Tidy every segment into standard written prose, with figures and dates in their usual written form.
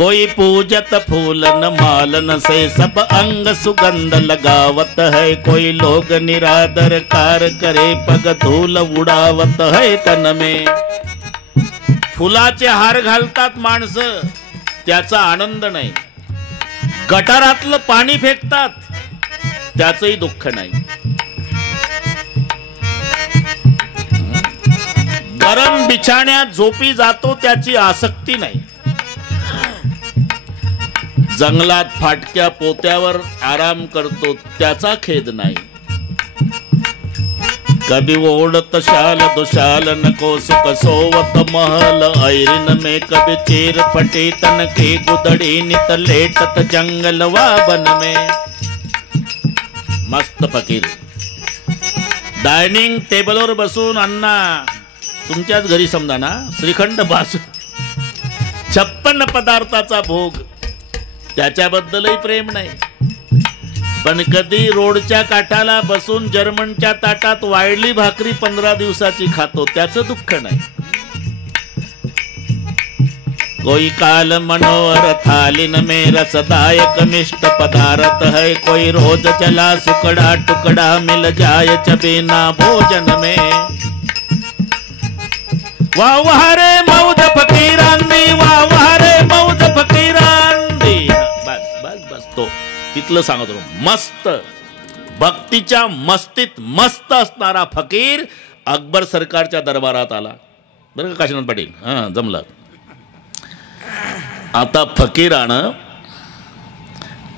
कोई पूजत फूलन मालन से सब अंग सुगंध लगावत है। कोई लोग निरादर कार करे पग धूल उडावत है तन में। फुलाचे हार घालतात माणसं, त्याचा आनंद नाही. गटारातलं पाणी फेकतात, त्याचंही दुःख नाही. गरम बिछाण्यात झोपी जातो, त्याची आसक्ती नाही. जंगलात फाटक्या पोत्यावर आराम करतो, त्याचा खेद नाही. कभी ओढत शाल दुशाल नको सुख सोवत महल ऐरिन में. कभी चीर फटी तन की गुदड़ी नित लेटत जंगल वा बन में. मस्त फकीर डायनिंग टेबलवर बसून अण्णा, तुमच्याच घरी समजा ना, श्रीखंड बासू 56 पदार्थाचा भोग, त्याच्याबद्दलही प्रेम नाही. पण कधी रोडच्या काठाला बसून जर्मनच्या ताटात वाळली भाकरी 15 दिवसाची खातो, त्याचं दुःख नाही. कोई काल मनोहर थालिन में रसदायक मिष्ट पदार्थ है. कोई रोज चला सुकड़ा टुकड़ा मिल जाए चबीना भोजन में. वाह वाह रे मौज फकीरांनी, वाह वाह रे मौज फकीरांनी. बस बस बस, तो तिथलं सांगतो. मस्त भक्तीच्या मस्तीत मस्त असणारा फकीर अकबर सरकारच्या दरबारात आला. बरं का काशीनाथ पाटील, हां जमलं. आता फकीरानं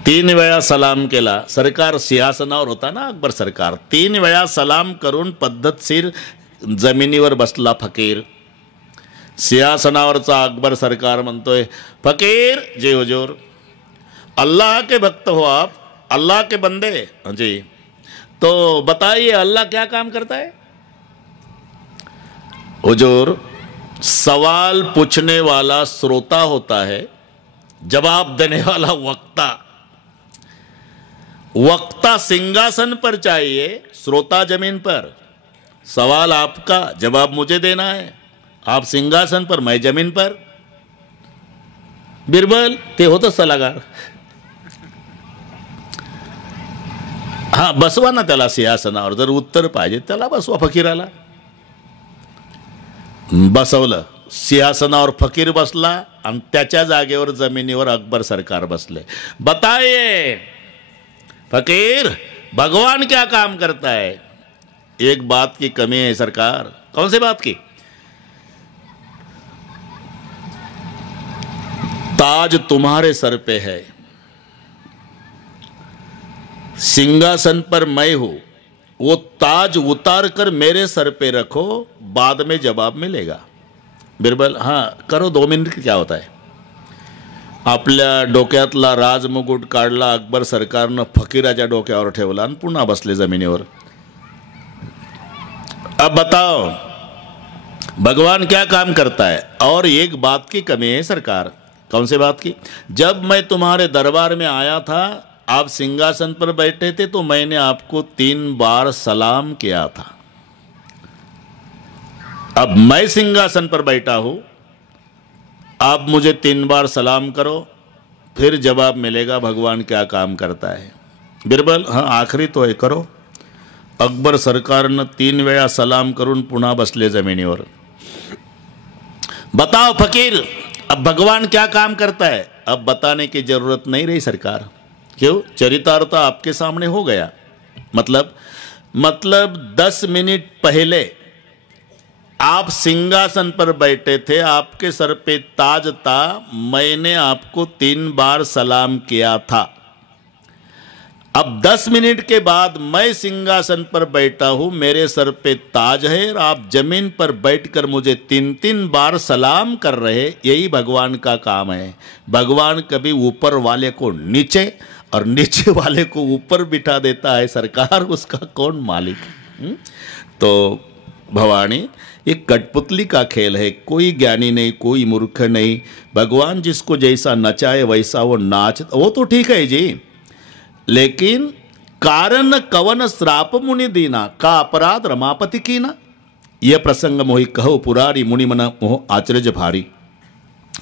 3 वेळा सलाम केला. सरकार सिंहासनावर होता ना अकबर सरकार. 3 वेळा सलाम करून पद्धतशीर जमिनीवर बसला फकीर. सिंहासनावरचा अकबर सरकार म्हणतोय, फकीर जी हुजूर, अल्लाह के भक्त हो आप, अल्लाह के बंदे जी, तो बताइए अल्लाह क्या काम करता है. हुजूर, सवाल पूछने वाला श्रोता होता है, जवाब देने वाला वक्ता. वक्ता सिंहासन पर चाहिए, श्रोता जमीन पर. सवाल आपका, जवाब मुझे देना है. आप सिंहासन पर, मैं जमीन पर. बिरबल ते होतं सल्लागार. हा बसवा ना त्याला सिंहासनावर, जर उत्तर पाहिजे त्याला बसवा फकीराला. बसवलं. सिंहासनावर फकीर बसला आणि त्याच्या जागेवर जमिनीवर अकबर सरकार बसले. बताइए फकीर, भगवान क्या काम करता है. एक बात की कमी है सरकार. कौन सी बात की. ताज तुम्हारे सर पे है, सिंहासन पर मैं हूं, वो ताज उतार कर मेरे सर पे रखो, बाद में जवाब मिलेगा. बिरबल, हां करो 2 मिनिट. क्या होता है. आपल्या डोक्यातला राजमुकुट काढला अकबर सरकारनं, फकीराच्या डोक्यावर ठेवला आणि पुन्हा बसले जमिनीवर. अब बताओ भगवान क्या काम करता है. और एक बात की कमी है सरकार. कौन सी बात की. जब मैं तुम्हारे दरबार में आया था, आप सिंहासन पर बैठे थे, तो मैंने आपको 3 बार सलाम किया था. अब मैं सिंहासन पर बैठा हूं, आप मुझे 3 बार सलाम करो, फिर जवाब मिलेगा भगवान क्या काम करता है. बिरबल, हां आखरी तो है, करो. अकबर सरकारनं 3 वेळा सलाम करून पुन्हा बसले जमिनीवर. बताओ फकीर, अब भगवान क्या काम करता है. अब बताने की जरूरत नहीं रही सरकार. क्यों. चरितार्थ आपके सामने हो गया. मतलब 10 मिनट पहले आप सिंहासन पर बैठे थे, आपके सर पे ताज था, मैंने आपको 3 बार सलाम किया था. अब 10 मिनट के बाद मैं सिंहासन पर बैठा हूं, मेरे सर पे ताज है, और आप जमीन पर बैठकर मुझे 3-3 बार सलाम कर रहे. यही भगवान का काम है. भगवान कभी ऊपर वाले को नीचे और नीचे वाले को ऊपर बिठा देता है सरकार. उसका कौन मालिक. तो भवानी, ये कठपुतली का खेल है. कोई ज्ञानी नहीं, कोई मूर्ख नहीं. भगवान जिसको जैसा नचाए वैसा वो नाच, वो तो ठीक है जी, लेकिन कारण कवन श्राप मुनि दीना, का अपराध रमापति कीना. यह प्रसंग मोहि कहो पुरारी, मुनि मन मोह आचर्य भारी.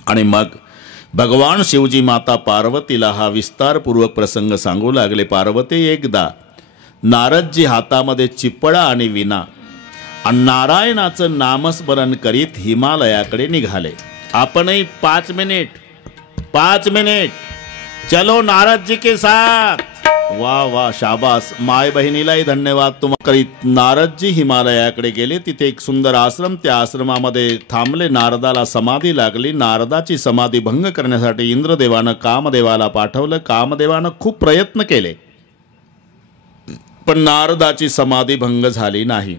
आणि मग भगवान शिवजी माता पार्वतीला हा विस्तारपूर्वक प्रसंग सांगू लागले. पार्वती, एकदा नारदजी हातामध्ये चिपळा आणि विना आणि नारायणाचं नामस्मरण करीत हिमालयाकडे निघाले. आपणही 5 मिनिट चलो नारद जी के साथ. वाह वाह, शाबास. माय बहिणीलाही धन्यवाद. तुम्हाला करीत नारदजी हिमालयाकडे गेले. तिथे एक सुंदर आश्रम, त्या आश्रमामध्ये थांबले. नारदाला समाधी लागली. नारदाची समाधी भंग करण्यासाठी इंद्रदेवानं कामदेवाला पाठवलं. कामदेवानं खूप प्रयत्न केले, पण नारदाची समाधी भंग झाली नाही.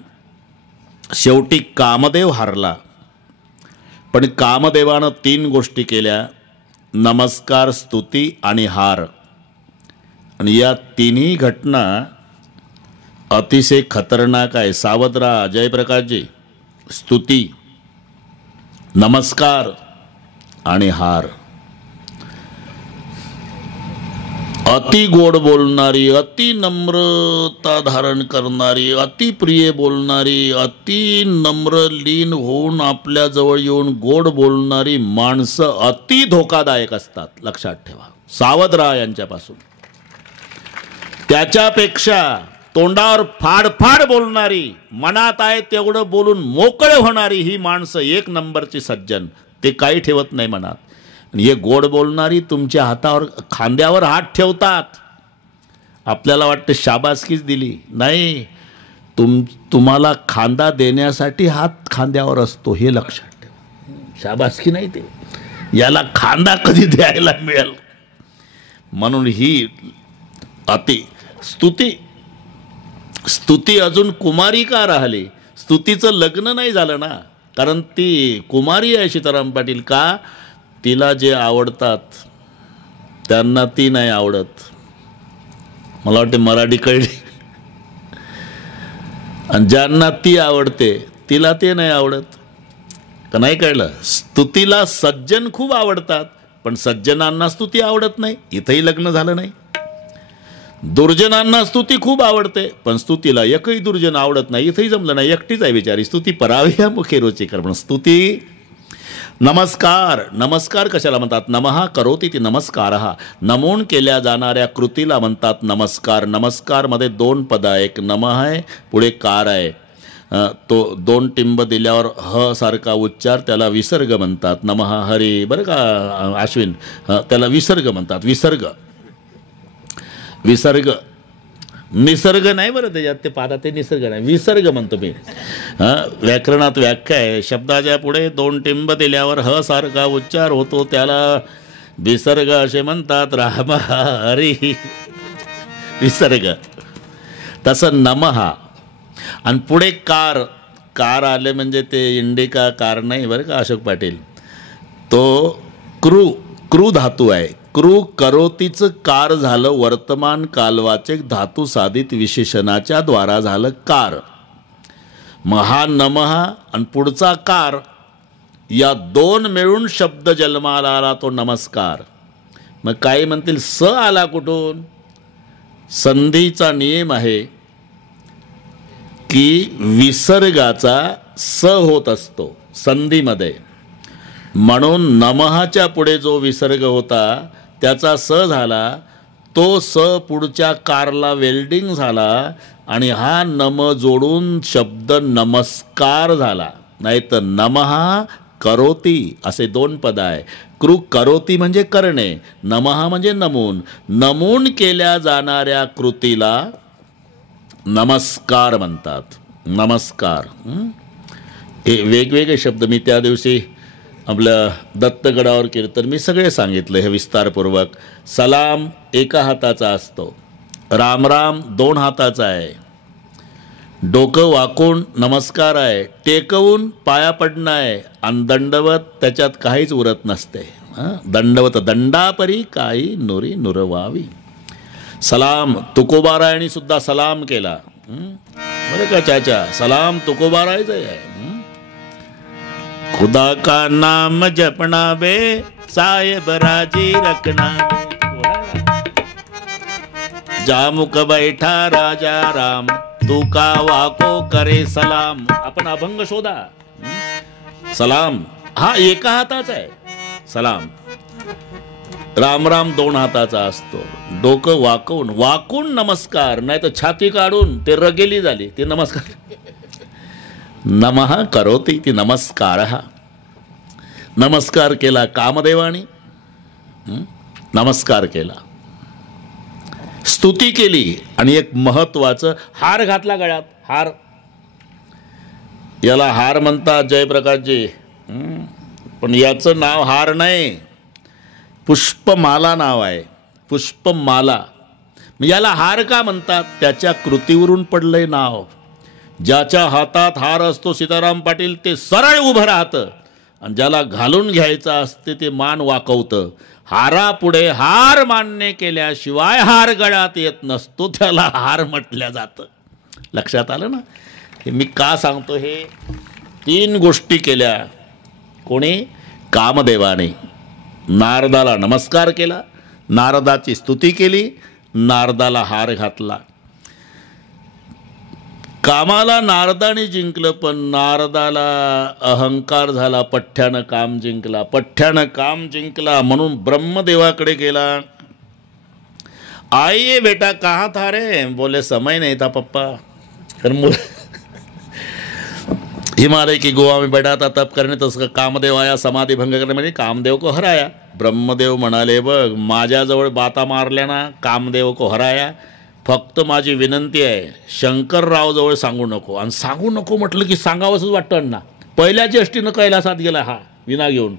शेवटी कामदेव हारला. पण कामदेवानं 3 गोष्टी केल्या: नमस्कार, स्तुती आणि हार. आणि या तिन्ही घटना अतिशय खतरनाक आहे. सावध राहा जयप्रकाशजी. स्तुती, नमस्कार आणि हार. अति गोड बोलणारी, अति नम्रता धारण करणारी, अति प्रिय बोलणारी, अति नम्र लीन होऊन आपल्या जवळ येऊन गोड बोलणारी माणसं अति धोकादायक असतात. लक्षात ठेवा. सावध राहा यांच्यापासून. त्याच्यापेक्षा तोंडावर फाडफाड बोलणारी, मनात आहे तेवढं बोलून मोकळे होणारी ही माणसं 1 नंबरची सज्जन. ते काही ठेवत नाही मनात. आणि हे गोड बोलणारी तुमच्या हातावर, खांद्यावर हात ठेवतात. आपल्याला वाटतं शाबासकीच दिली. नाही, तुम्हाला खांदा देण्यासाठी हात खांद्यावर असतो, हे लक्षात ठेवा. शाबासकी नाही ते. याला खांदा कधी द्यायला मिळेल. म्हणून ही अति स्तुती अजून कुमारी का राहिली? स्तुतीचं लग्न नाही झालं ना, कारण ती कुमारी आहे. सीताराम पाटील का? तिला जे आवडतात त्यांना ती नाही आवडत. मला वाटते मराठी कळली. आणि ज्यांना ती आवडते तिला ते नाही आवडत. का नाही कळलं? स्तुतीला सज्जन खूप आवडतात, पण सज्जनांना स्तुती आवडत नाही. इथंही लग्न झालं नाही. दुर्जनांना स्तुती खूप आवडते, पण स्तुतीला एकही दुर्जन आवडत नाही. इथंही जमलं नाही. एकटीच आहे बिचारी. स्तुती पराव्या मुखे रुचिकर. पण स्तुती, नमस्कार कशाला म्हणतात? नमः करोति ती नमस्कारः. नमून केल्या जाणाऱ्या कृतीला म्हणतात नमस्कार. नमस्कारमध्ये 2 पद आहे. एक नमः आहे, पुढे कार आहे. तो 2 टिंब दिल्यावर ह सारखा उच्चार, त्याला विसर्ग म्हणतात. नमः हरी. बरं का अश्विन? त्याला विसर्ग म्हणतात. विसर्ग निसर्ग नाही बरं, त्याच्यात ते पादा ते निसर्ग नाही, विसर्ग म्हणतो मी. व्याकरणात व्याख्या आहे. शब्दाच्या पुढे 2 टिंब दिल्यावर ह सारखा उच्चार होतो, त्याला विसर्ग असे म्हणतात. राम हरी विसर्ग. तसं नमः. आणि पुढे कार आले म्हणजे ते इंडिका कार नाही बरं का अशोक पाटील. तो क्रू धातू आहे. क्रू करोतीचं कार झालं वर्तमान कालवाचक धातू साधित विशेषणाच्या द्वारा झालं कार. महा नमः आणि पुढचा कार, या 2 मिळून शब्द जन्माला आला तो नमस्कार. मग काही म्हणतील स आला कुठून? संधीचा नियम आहे की विसर्गाचा स होत असतो संधीमध्ये. म्हणून नमःच्या पुढे जो विसर्ग होता त्याचा स झाला. तो स पुढच्या कारला वेल्डिंग झाला आणि हा नम जोडून शब्द नमस्कार झाला. नाही तर नमः करोती असे 2 पद आहे. करोती म्हणजे करणे, नमः म्हणजे नमून केल्या जाणाऱ्या कृतीला नमस्कार म्हणतात. नमस्कार. हे वेगवेगळे शब्द मी त्या दिवशी आपल्या दत्तगडावर कीर्तन मी सगळे सांगितले हे विस्तारपूर्वक. सलाम 1 हाताचा असतो. राम 2 हाताचा आहे. डोकं वाकून नमस्कार आहे. टेकवून पाया पडणं आहे. आणि दंडवत त्याच्यात काहीच उरत नसते. दंडवत दंडापरी काही नुरी नुरवावी. सलाम तुकोबारायणी सुद्धा सलाम केला बरं का चाचा. सलाम तुकोबारायचं आहे. खुदा का नाम जपना बे साहेब राजी रखना. जामुक बैठा राजा राम तू का वाको करे सलाम. आपण अभंग शोधा. सलाम हा 1 हाताचा आहे. सलाम राम राम 2 हाताचा असतो. डोकं वाकवून वाकून नमस्कार, नाही तर छाती काढून ते रगेली झाली ती नमस्कार. नमः करोती ती नमस्कार. नमस्कार केला कामदेवानी, नमस्कार केला, स्तुती केली आणि एक महत्वाचं हार घातला गळ्यात. हार, याला हार म्हणतात जयप्रकाशजी, पण याचं नाव हार नाही, पुष्पमाला नाव आहे. पुष्पमाला. याला हार का म्हणतात? त्याच्या कृतीवरून पडलंय नाव. ज्याच्या हातात हार असतो सीताराम पाटील, ते सरळ उभं राहतं, आणि ज्याला घालून घ्यायचं असते ते मान वाकवतं. हारापुढे हार मान्य केल्याशिवाय हार गळ्यात येत नसतो, त्याला हार म्हटल्या जातं. लक्षात आलं ना? हे मी का सांगतो? हे 3 गोष्टी केल्या कोणी? कामदेवाने. नारदाला नमस्कार केला, नारदाची स्तुती केली, नारदाला हार घातला. कामाला नारदाने जिंकलं, पण नारदाला अहंकार झाला, पठ्ठ्यानं काम जिंकला. पठ्ठ्यानं काम जिंकला म्हणून ब्रह्मदेवाकडे गेला. आइए बेटा कहाँ था रे? बोले समय नहीं था पप्पा. हिमालय की गुहा में बैठा था तप करने, तो उसका कामदेव आया समाधि भंग करने, म्हणजे कामदेव को हराया. ब्रह्मदेव म्हणाले, बघ माझ्याजवळ बाता मारल्या ना, कामदेव को हराया. फक्त माझी विनंती आहे, शंकररावजवळ सांगू नको. आणि सांगू नको म्हटलं की सांगावंच वाटतं ना. पहिल्याची अष्टीनं कैलासात गेला हा विना घेऊन.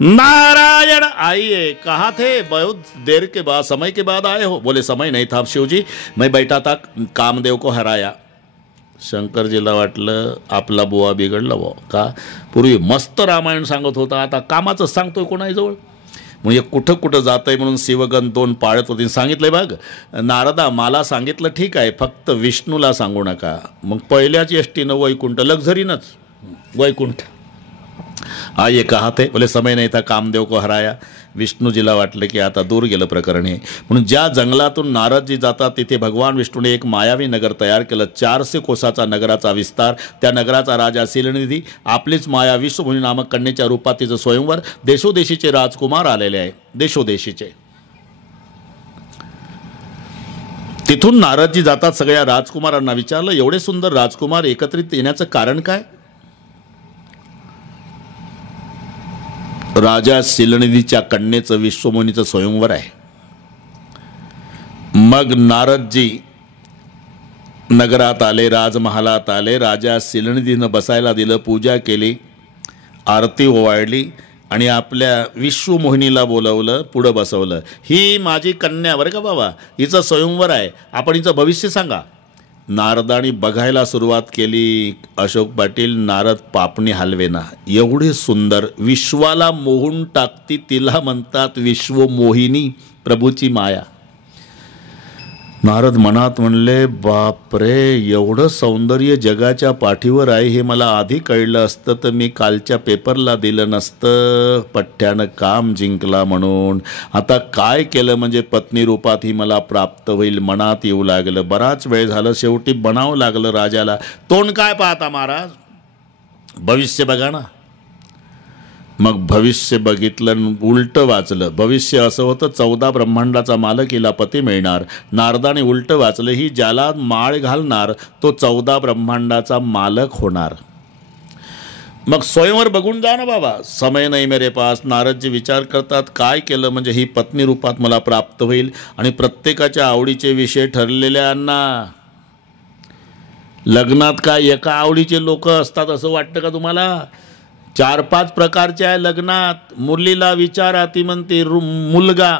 नारायण आइए, कहाँ थे? बहुत देर के बाद, समय के बाद आए हो. बोले समय नहीं था शिवजी, मैं बैठा था, कामदेव को हराया. शंकरजीला वाटलं आपला बुवा बिघडला बुवा. का? पूर्वी मस्त रामायण सांगत होता, आता कामाचं सांगतोय कोणाजवळ. म्हणजे कुठं कुठं जात आहे म्हणून शिवगण 2 पाळत होती. सांगितलंय बघ, नारदा मला सांगितलं ठीक आहे, फक्त विष्णूला सांगू नका. मग पहिल्याच एसटीनं वैकुंठ, लक्झरीनंच वैकुंठ. आइए कहा थे? बोले समय नाही था, कामदेव को हराया. विष्णूजीला वाटलं की आता दूर गेलं प्रकरण हे. म्हणून ज्या जंगलातून नारदजी जातात तिथे भगवान विष्णूने एक मायावी नगर तयार केलं. 400 कोसाचा नगराचा विस्तार. त्या नगराचा राजा शिलनिधी, आपलीच माया विश्वभूमी नामक कन्येच्या रूपात तिचं स्वयंवर. देशोदेशीचे राजकुमार आलेले आहे, देशोदेशीचे. तिथून नारदजी जातात, सगळ्या राजकुमारांना विचारलं, एवढे सुंदर राजकुमार एकत्रित येण्याचं कारण काय? राजा शिलनिधीच्या कन्येचं विश्वमुनीचं स्वयंवर आहे. मग नारदजी नगरात आले, राजमहालात आले. राजा शिलनिधीनं बसायला दिलं, पूजा केली, आरती ओवाळली आणि आपल्या विश्वमोहिनीला बोलवलं, पुढं बसवलं. ही माझी कन्या बरं का बाबा, हिचं स्वयंवर आहे, आपण हिचं भविष्य सांगा. नारदानी बघायला सुरुवात केली. अशोक पाटील, नारद पापणी हलवेना. एवढे सुंदर, विश्वाला मोहून टाकती, तिला म्हणतात विश्वमोहिनी, प्रभूची माया. नारद मनात म्हणले, बापरे, एवढं सौंदर्य जगाच्या पाठीवर आहे हे मला आधी कळलं असतं तर मी कालच्या पेपरला दिलं नसतं. पठ्ठ्यानं काम जिंकला म्हणून. आता काय केलं म्हणजे पत्नी रूपात ही मला प्राप्त होईल, मनात येऊ लागलं. बराच वेळ झालं, शेवटी बनावं लागलं राजाला. तोंड काय पाहता महाराज, भविष्य बघा ना. मग भविष्य बघितलं, उलटं वाचलं. भविष्य असं होतं, 14 ब्रह्मांडाचा मालक हिला पती मिळणार. नारदाने उलटं वाचलं, ही ज्याला माळ घालणार तो 14 ब्रह्मांडाचा मालक होणार. मग स्वयंवर बघून जा ना बाबा. समय नाही मेरे पास. नारदजी विचार करतात, काय केलं म्हणजे ही पत्नी रूपात मला प्राप्त होईल. आणि प्रत्येकाच्या आवडीचे विषय ठरलेल्यांना. लग्नात काय एका आवडीचे लोक असतात असं वाटतं का तुम्हाला? 4-5 प्रकारचे आहे लग्नात. मुलीला विचारा, ती म्हणते मुलगा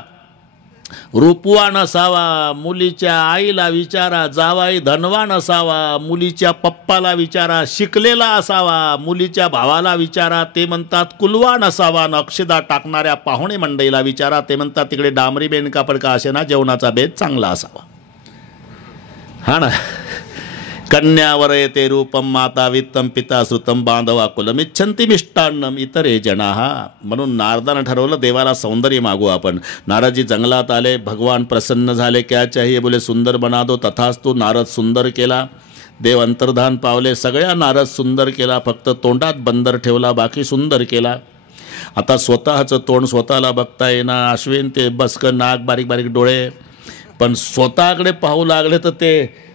रूपवान असावा. मुलीच्या आईला विचारा, जावाई धनवान असावा. मुलीच्या पप्पाला विचारा, शिकलेला असावा. मुलीच्या भावाला विचारा, ते म्हणतात कुलवान असावा. अक्षदा टाकणाऱ्या पाहुणे मंडईला विचारा, ते म्हणतात तिकडे डांबरी बेनका पडका असे ना, जेवणाचा बेत चांगला असावा. हा ना. कन्यावर येते रूपम माता वित्तम पिता श्रुतम बांधवा कुलम इच्छन्ति मिष्टान्नम इतरे जनाः. म्हणून नारदानं ठरवलं देवाला सौंदर्य मागू आपण. नारदजी जंगलात आले, भगवान प्रसन्न झाले. क्या चाहिए बोले सुंदर बना दो. तथास्तु. नारद सुंदर केला. देव अंतर्धान पावले. सगळ्या नारद सुंदर केला, फक्त तोंडात बंदर ठेवला, बाकी सुंदर केला. आता स्वतःचं तोंड स्वतःला बघता येणं, अश्विन ते बसकं नाक, बारीक बारीक डोळे, पण स्वतःकडे पाहू लागले तर ते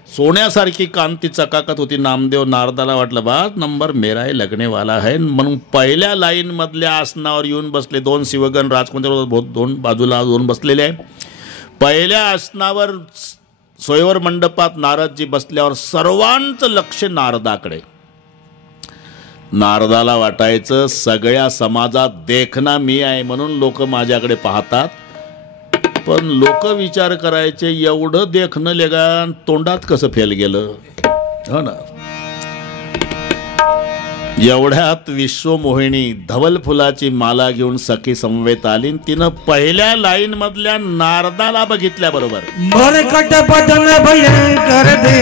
सोन्यासारखी कांती चकाकत होती. नामदेव नारदाला वाटलं बा नंबर मेरा है लगने वाला है, म्हणून पहिल्या लाईन मधल्या आसनावर येऊन बसले. 2 शिवगण राजकुंद्र दोन बाजूला दोन बसलेले आहे. पहिल्या आसनावर स्वयंवर मंडपात नारदजी बसल्यावर सर्वांचं लक्ष नारदाकडे. नारदाला वाटायचं सगळ्या समाजात देखना मी आहे म्हणून लोक माझ्याकडे पाहतात, पण लोक विचार करायचे एवढं देखणं लेगा तोंडात कसं फेल गेलं. हो ना. एवढ्यात विश्वमोहिनी धवल फुलाची माला घेऊन सखी समवेत आली. तिनं पहिल्या लाईन मधल्या नारदाला बघितल्याबरोबर मरकट बदन भयंकर दे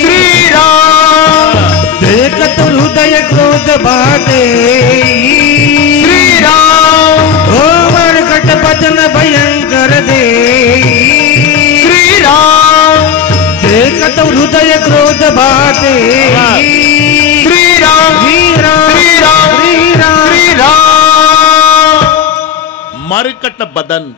श्रीराम, देखत हृदय क्रोध बाटे श्रीराम, ओ मरकट बदन भयंकर दे श्रीराम, देखत हृदय क्रोध बाटे श्रीराम श्रीराम श्रीराम श्रीराम श्रीराम। मरकट बदन,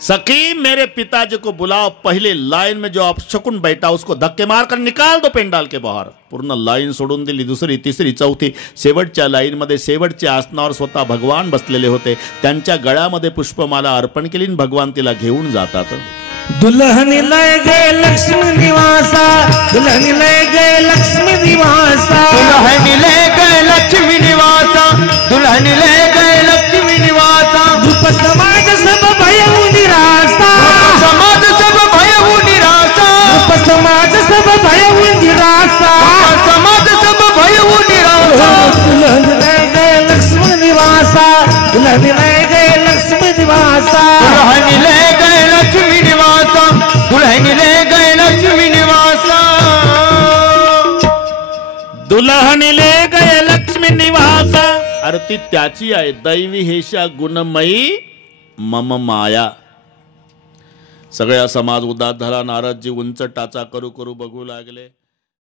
सखी मेरे पिताजी को बुलाओ. पहले लाइन में जो अपशकुन बैठा उसको धक्के मारकर निकाल दो पेंडाल के बाहर. पूर्ण लाईन सोडून दिली. दुसरी तिसरी चौथी शेवटच्या लाईन मध्ये शेवटच्या आसनावर स्वतः भगवान बसलेले होते. त्यांच्या गळ्यामध्ये पुष्पमाला अर्पण केली. भगवान तिला घेऊन जातात. दुल्हन लय गए लक्ष्मी निवासा, दुल्हन लय गए लक्ष्मी निवासा, दुल्हन ले गए लक्ष्मी निवासा, दुल्हन ले गए लक्ष्मी निवासा। धूप समाज सब भयउ निराशा, समाज सब भयउ निराशा, धूप समाज सब भयउ निराशा, समाज सब भयउ निराशा। दुल्हन लय गए लक्ष्मी निवासा, दुल्हन लय गए लक्ष्मी निवासा, दुल्हन ले गए लक्ष्मी निवासा, दुल्हन ले गए लक्ष्मी निवासा। दुल्हन ले गए लक्ष्मी निवासा. आरती त्याची आहे. दैवी हेशा गुणमयी मम माया. सगळ्या समाज उदास झाला. नारदजी उंच टाचा करू करू बघू लागले.